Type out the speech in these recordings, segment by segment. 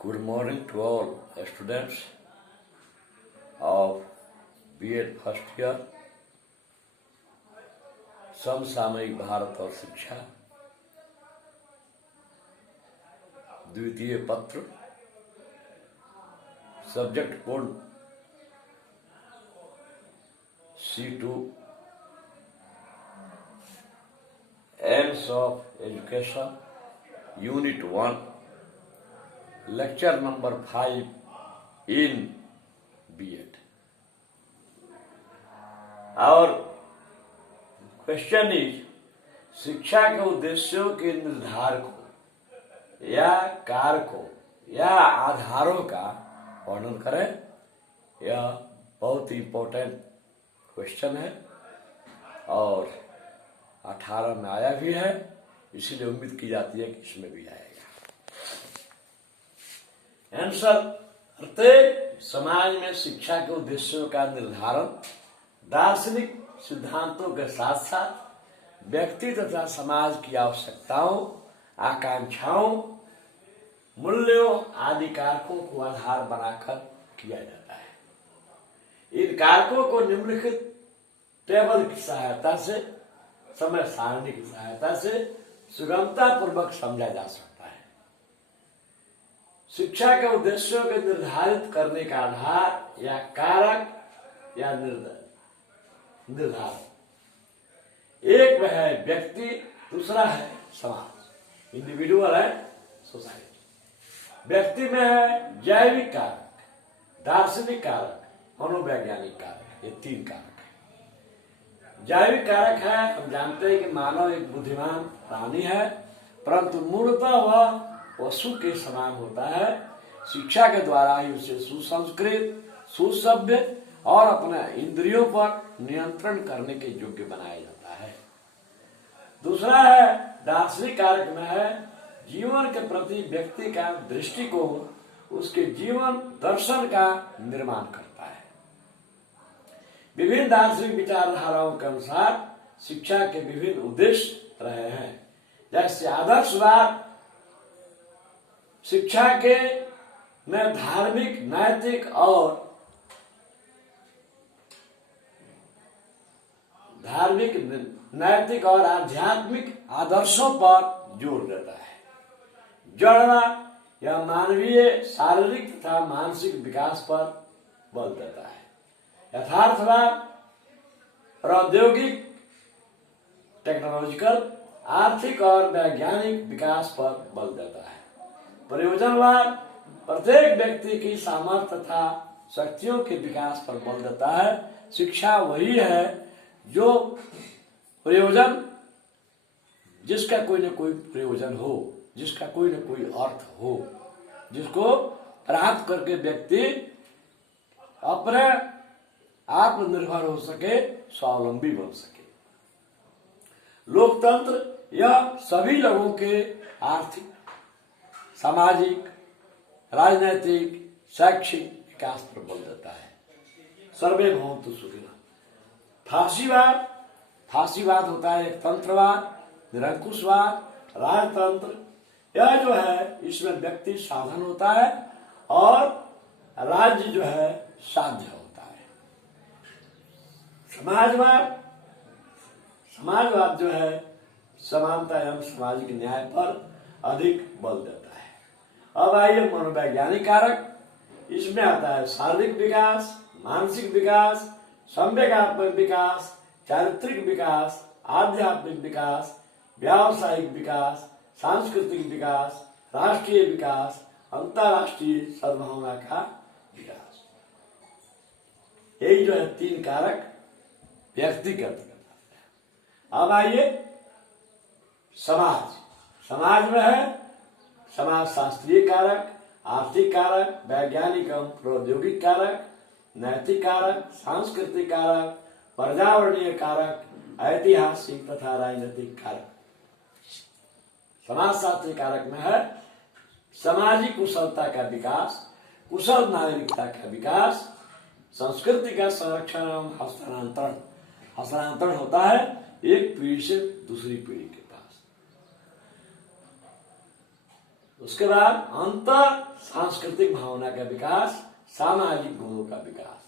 Good morning to all students of B.Ed first year, समसामयिक भारत और शिक्षा, द्वितीय पत्र, subject code C2, AIIMS of education, unit 1, lecture number 5 in B.Ed. और question is, शिक्षा के उद्देश्यों के निर्धारकों या कारकों या आधारों का वर्णन करें। यह बहुत इंपॉर्टेंट क्वेश्चन है और 18 में आया भी है, इसीलिए उम्मीद की जाती है कि इसमें भी आएगा। आंसर, प्रत्येक समाज में शिक्षा के उद्देश्यों का निर्धारण दार्शनिक सिद्धांतों के साथ साथ व्यक्ति तथा समाज की आवश्यकताओं, आकांक्षाओं, मूल्यों आदि कारकों को आधार बनाकर किया जाता है। इन कारकों को निम्नलिखित टेबल की सहायता से, समय सारणी की सहायता से सुगमता पूर्वक समझा जा सकता है। शिक्षा के उद्देश्यों के निर्धारित करने का आधार या कारक या निर्धारक, एक में है व्यक्ति, दूसरा है समाज, इंडिविजुअल है सोसाइटी। व्यक्ति में है जैविक कारक, दार्शनिक कारक, मनोवैज्ञानिक कारक, ये 3 कारक है। जैविक कारक है, हम जानते हैं कि मानव एक बुद्धिमान प्राणी है, परंतु मूलतः वह पशु के समान होता है। शिक्षा के द्वारा ही उसे सुसंस्कृत, सुसभ्य और अपने इंद्रियों पर नियंत्रण करने के योग्य बनाया जाता है। दूसरा है दार्शनिक कारक में है जीवन के प्रति व्यक्ति का दृष्टिकोण, उसके जीवन दर्शन का निर्माण करता है। विभिन्न दार्शनिक विचारधाराओं के अनुसार शिक्षा के विभिन्न उद्देश्य रहे हैं। जैसे आदर्शवाद शिक्षा के में धार्मिक, नैतिक और आध्यात्मिक आदर्शों पर जोर देता है। जड़वाद या मानवीय शारीरिक तथा मानसिक विकास पर बल देता है। यथार्थवाद प्रौद्योगिक, टेक्नोलॉजिकल, आर्थिक और वैज्ञानिक विकास पर बल देता है। प्रयोजनवाद प्रत्येक व्यक्ति की सामर्थ्य तथा शक्तियों के विकास पर बल देता है। शिक्षा वही है जो प्रयोजन, जिसका कोई न कोई प्रयोजन हो, जिसका कोई न कोई अर्थ हो, जिसको प्राप्त करके व्यक्ति अपने आत्मनिर्भर हो सके, स्वावलंबी बन सके। लोकतंत्र यह सभी लोगों के आर्थिक, सामाजिक, राजनैतिक, शैक्षिक विकास पर बल देता है। सर्वे भवन्तु सुखिनः। फांसीवाद होता है एक तंत्रवाद, निरंकुशवाद, राजतंत्र। यह जो है, इसमें व्यक्ति साधन होता है और राज्य जो है साध्य होता है। समाजवाद जो है समानता एवं सामाजिक न्याय पर अधिक बल देता है। अब आइए मनोवैज्ञानिक कारक। इसमें आता है शारीरिक विकास, मानसिक विकास, संवेगात्मक विकास, चारित्रिक विकास, आध्यात्मिक विकास, व्यावसायिक विकास, सांस्कृतिक विकास, राष्ट्रीय विकास, अंतर्राष्ट्रीय सद्भावना का विकास। यही जो है 3 कारक व्यक्तिगत। अब आइए समाज में है समाज शास्त्रीय कारक, आर्थिक कारक, वैज्ञानिक एवं प्रौद्योगिक कारक, नैतिक कारक, सांस्कृतिक कारक, पर्यावरणीय कारक, ऐतिहासिक तथा राजनीतिक कारक। समाजशास्त्री कारक में है सामाजिक कुशलता का विकास, कुशल नागरिकता का विकास, संस्कृति का संरक्षण एवं हस्तांतरण होता है एक पीढ़ी से दूसरी पीढ़ी के पास। उसके बाद अंतर सांस्कृतिक भावना का विकास, सामाजिक गुणों का विकास।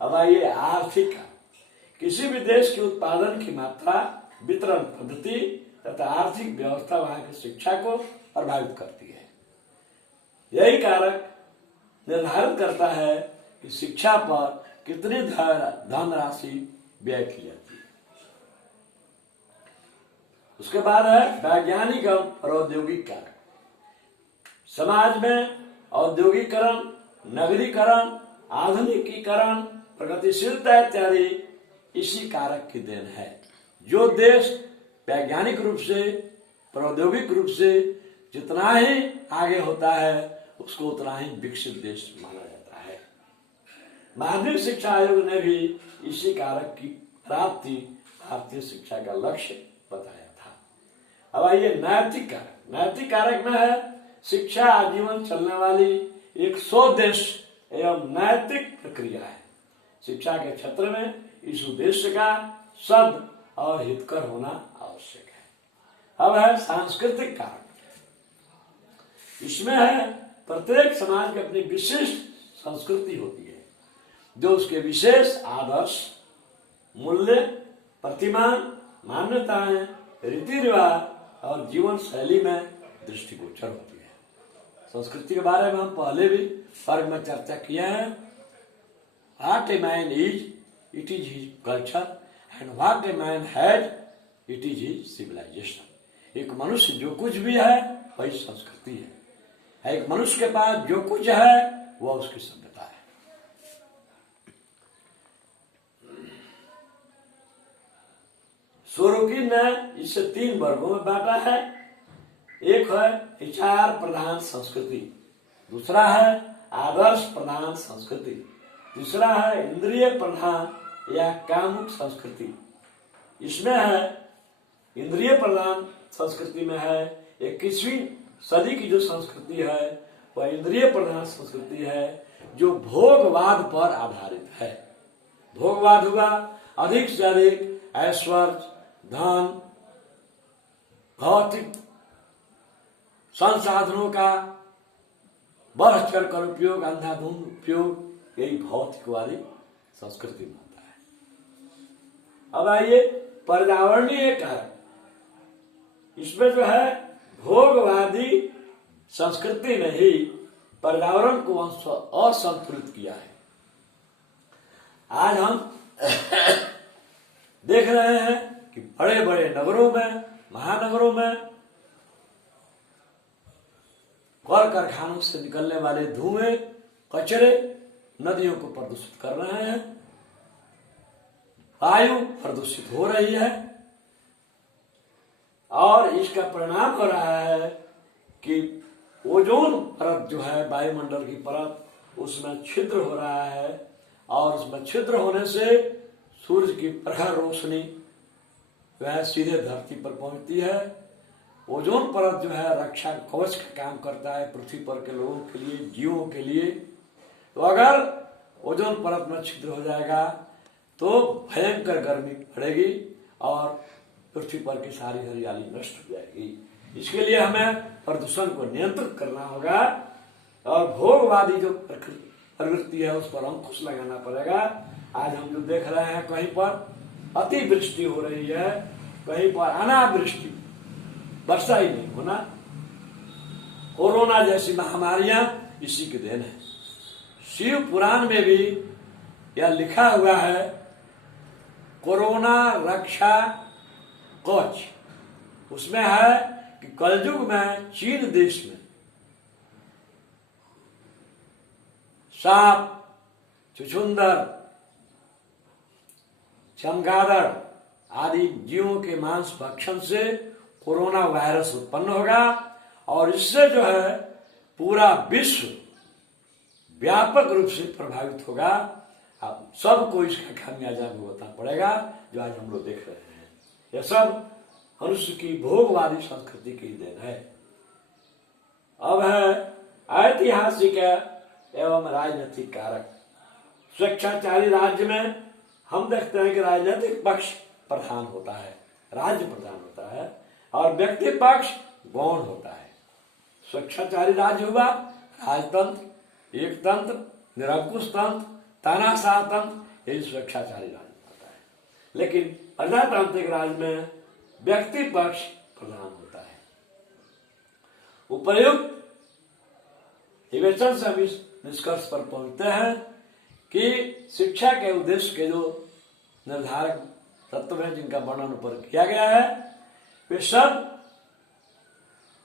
अब आइए आर्थिक का। किसी भी देश के उत्पादन की मात्रा, वितरण पद्धति तथा आर्थिक व्यवस्था वहां की शिक्षा को प्रभावित करती है। यही कारक निर्धारित करता है कि शिक्षा पर कितनी धनराशि व्यय की जाती है। उसके बाद है वैज्ञानिक और औद्योगिक कारक। समाज में औद्योगिकरण, नगरीकरण, आधुनिकीकरण, प्रगतिशीलता इत्यादि इसी कारक की देन है। जो देश वैज्ञानिक रूप से, प्रौद्योगिक रूप से जितना ही आगे होता है, उसको उतना ही विकसित देश माना जाता है। माध्यमिक शिक्षा आयोग ने भी इसी कारक की प्राप्ति भारतीय शिक्षा का लक्ष्य बताया था। अब आइए नैतिक कारक। नैतिक कारक में है शिक्षा आजीवन चलने वाली एक स्वोद्देश्य एवं नैतिक प्रक्रिया है। शिक्षा के क्षेत्र में इस उद्देश्य का सब और हितकर होना आवश्यक है। अब है सांस्कृतिक कारक। इसमें है प्रत्येक समाज की अपनी विशिष्ट संस्कृति होती है, जो उसके विशेष आदर्श, मूल्य, प्रतिमान, मान्यताएं, रीति रिवाज और जीवन शैली में दृष्टिगोचर होती है। संस्कृति के बारे में हम पहले भी वर्ग में चर्चा किए हैं। What a man is, it is his culture, and what a man has, it is his civilisation. एक मनुष्य जो कुछ भी है वही संस्कृति है। एक मनुष्य के पास जो कुछ है वह उसकी सभ्यता है। सोरोकिन ने इसे 3 वर्गों में बांटा है। एक है विचार प्रधान संस्कृति, दूसरा है आदर्श प्रधान संस्कृति, तीसरा है इंद्रिय प्रधान या कामुक संस्कृति। इसमें है इंद्रिय प्रधान संस्कृति में है 21वीं सदी की जो संस्कृति है वह इंद्रिय प्रधान संस्कृति है, जो भोगवाद पर आधारित है। भोगवाद हुआ अधिक से अधिक ऐश्वर्य, धन, भौतिक संसाधनों का बढ़ चढ़ कर उपयोग, अंधाधुंध उपयोग, यही भौतिकवादी संस्कृति मानता है। अब आइए पर्यावरणीय कारक। इसमें जो है भोगवादी संस्कृति ने ही पर्यावरण को असंतुलित किया है। आज हम देख रहे हैं कि बड़े बड़े नगरों में, महानगरों में कल कारखानों से निकलने वाले धुएं, कचरे नदियों को प्रदूषित कर रहे हैं, वायु प्रदूषित हो रही है और इसका परिणाम हो रहा है कि ओजोन परत जो है, वायुमंडल की परत, उसमें छिद्र हो रहा है और उसमें छिद्र होने से सूर्य की प्रखर रोशनी वह सीधे धरती पर पहुंचती है। ओजोन परत जो है रक्षा कवच का काम करता है पृथ्वी पर के लोगों के लिए, जीवों के लिए। तो अगर ओजोन परत में छिद्र हो जाएगा तो भयंकर गर्मी बढ़ेगी और पृथ्वी पर की सारी हरियाली नष्ट हो जाएगी। इसके लिए हमें प्रदूषण को नियंत्रित करना होगा और भोगवादी जो प्रवृत्ति है उस पर अंकुश लगाना पड़ेगा। आज हम जो देख रहे हैं, कहीं पर अतिवृष्टि हो रही है, कहीं पर अनावृष्टि, वर्षा ही नहीं होना। कोरोना जैसी महामारियां इसी के देन है। शिव पुराण में भी यह लिखा हुआ है, कोरोना रक्षा कवच। उसमें है कि कलयुग में चीन देश में सांप, छुछुंदर, चमगादड़ आदि जीवों के मांस भक्षण से कोरोना वायरस उत्पन्न होगा और इससे जो है पूरा विश्व व्यापक रूप से प्रभावित होगा। अब सबको इसका खामियाजा भुगतना पड़ेगा, जो आज हम लोग देख रहे हैं। यह सब मनुष्य की भोगवादी संस्कृति की देन है। अब है ऐतिहासिक एवं राजनीतिक कारक। स्वेच्छाचारी राज्य में हम देखते हैं कि राजनीतिक पक्ष प्रधान होता है, राज्य प्रधान होता है और व्यक्ति पक्ष गौण होता है। स्वेच्छाचारी राज्य हुआ, राजतंत्र, एकतंत्र, निरंकुश तंत्र, तानाशाह तंत्र, यही स्वेच्छाचारी राज्य होता है। लेकिन प्रजातांत्रिक राज्य में व्यक्ति पक्ष प्रधान होता है। उपर्युक्त विवेचन से हम इस निष्कर्ष पर पहुंचते हैं कि शिक्षा के उद्देश्य के जो निर्धारक तत्व हैं जिनका वर्णन ऊपर किया गया है, वे सब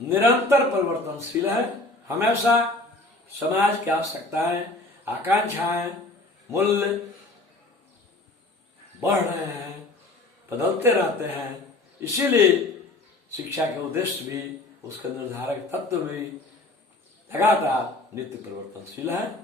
निरंतर परिवर्तनशील है। हमेशा समाज की आवश्यकताएं, आकांक्षाएं, मूल्य बढ़ रहे हैं, बदलते रहते हैं। इसीलिए शिक्षा के उद्देश्य भी, उसके निर्धारक तत्व भी लगातार नित्य परिवर्तनशील है।